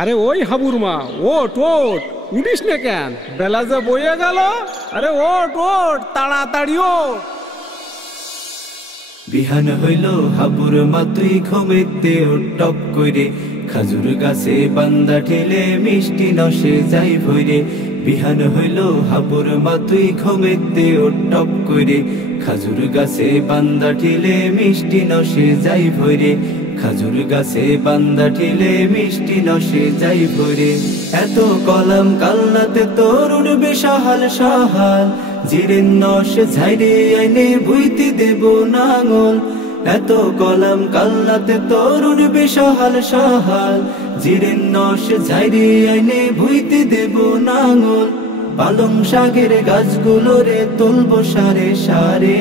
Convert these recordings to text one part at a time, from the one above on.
আরে ওই হাবুর মা, ওঠ ওঠ, উঠিস না কেন? বেলা যে বয়ে গেল। আরে ওঠ ওঠ, তাড়াতাড়ি ওঠ। বিহান হইল হাবুর মা তুই ঘুমেতে ওঠ টপ কইরে, খাজুর গাছে বান্দা ঠেলে মিষ্টি নসে যাই ভইরে। বিহান হইল হাবুর মা তুই ঘুমেতে ওঠ টপ কইরে, খাজুর গাছে বান্দা ঠেলে মিষ্টি নসে যাই ভইরে। খাজুর গাছে বান্দা ঠেলে মিষ্টি নসে যাই ভইরে। এত কলম কাল্লাতে তোর উঠবে সহাল সহাল, জিরের নস ঝাইরে আইনে ভুইতে দেব নাঙল। এত কলম কাল্লাতে তোর উঠবে সহাল সহাল, জিরের নস ঝাইরে আইনে ভুইতে দেব নাঙল। পালং শাকের গাছগুলো রে তুলবো সারে সারে,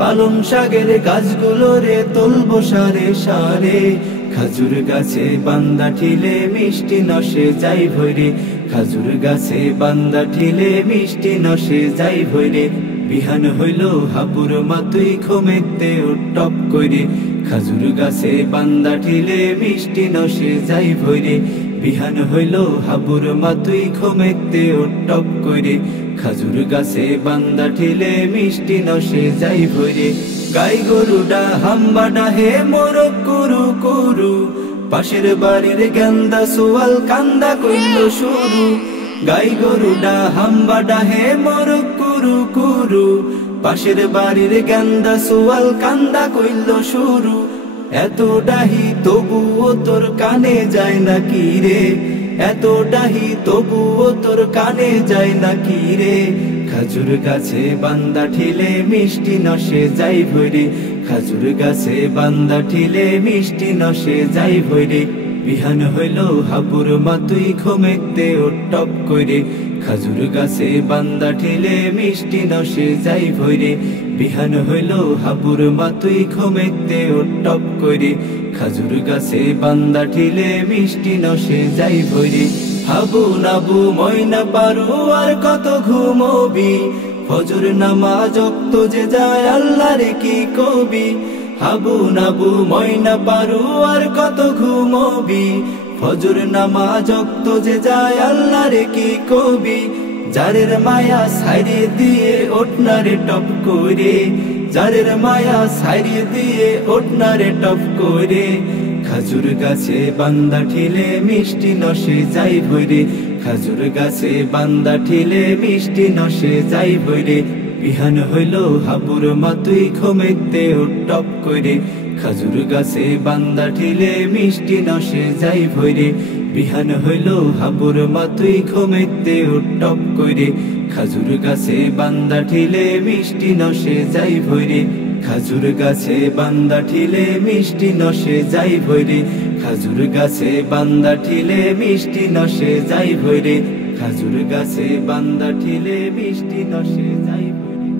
পালং শাকের গাছগুলো রে তুলবো সারে সারে। খাজুর গাছে বান্দা ঠিলে মিষ্টি নসে যাই ভইরে, খাজুর গাছে বান্দা ঠিলে মিষ্টি নসে যাই ভইরে। বিহান হইল হাবুর মা তুই ঘুমেতে ওঠ টপ কইরে, খাজুর গাছে বান্দা ঠিলে মিষ্টি নসে যাই ভইরে। বিহান হইল হাবুর মা তুই ঘুমেতে ওঠ টপ কইরে, খাজুর গাছে বান্দা ঠিলে মিষ্টি নসে যাই ভইরে। গাই গরুডা হাম্বাডা হে মোরক কুরু কুরু, পাশের বাড়ির গেন্দা সোয়াল কান্দা কইল শুরু। গাই গরুডা হাম্বাডা হে মোরক কুরু কুরু, পাশের বাড়ির গেন্দা সোয়াল কান্দা কইল শুরু। এত ডাহি তবুও তোর কানে যায় না কি রে, এত ডাহি তবুও তোর কানে যায় না কি রে। খাজুর গাছে বান্দা ঠিলে মিষ্টি নসে যাই ভইরে, খাজুর গাছে বান্দা ঠিলে মিষ্টি নসে যাই ভইরে। বিহান হইল হাবুর মা তুই ঘুমেতে ওঠ টপ কইরে, খাজুর গাছে বান্দা ঠিলে মিষ্টি নসে যাই ভইরে। বিহান হইল হাবুর মা তুই ঘুমেতে ওঠ টপ কইরে, খাজুর গাছে বান্দা ঠিলে মিষ্টি নসে যাই ভইরে। হাবু নাবু ময়না পারু আর কত ঘুমবি, ফজর নামাজ ওক্ত যে যায় আল্লাহ রে কি কবি। হাবু নাবু ময়না পারু আর কত ঘুমবি, ফজর নামাজ ওক্ত যে যায় আল্লাহ রে কি কবি। যারের মায়া সাইরে দিয়ে ওঠনারে টপ করে, যারের মায়া সাইরে দিয়ে ওঠনারে টপ করে। খাজুর গাছে বান্দা ঠিলে মিষ্টি নসে যাই ভইরে, খাজুর গাছে বান্দা ঠিলে মিষ্টি নসে যাই ভইরে। বিহান হইল হাবুর মা তুই ঘুমেতে ওঠ টপ কইরে, খাজুর গাছে বান্দা ঠিলে মিষ্টি নসে যাই ভইরে। বিহান হইল হাবুর মা তুই ঘুমেতে ওঠ টপ কইরে, খাজুর গাছে বান্দা ঠিলে মিষ্টি নসে যাই ভইরে। খাজুর গাছে বান্দা ঠিলে মিষ্টি নসে যাই ভইরে, খাজুর গাছে বান্দা ঠিলে মিষ্টি নসে যাই ভইরে। খাজুর গাছে বান্দা ঠিলে মিষ্টি নসে যাই ভইরে,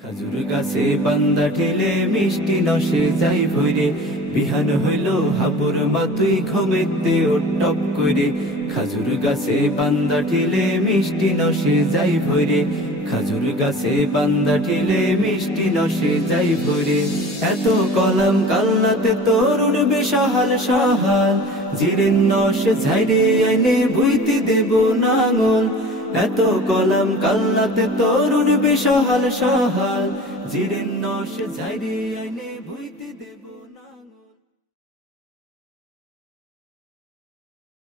খাজুর গাছে বান্দা ঠিলে মিষ্টি নসে যাই ভইরে। বিহান হইল হাবুর মা তুই ঘুমেতে ওঠ টপ কইরে, খাজুর গাছে বান্দা ঠিলে মিষ্টি নসে যাই ভইরে। খাজুর গাছে বান্দা ঠিলে মিষ্টি নসে যাই ভইরে। এত কলম কাল্লাতে তোর উঠবে সহাল সহাল, জিরের নস ঝাইরে আইনে ভুইতে দেব নাঙল। এত কলম কাল্লাতে তোর উঠবে সহাল সহাল, জিরের নস ঝাইরে আইনে ভুইতে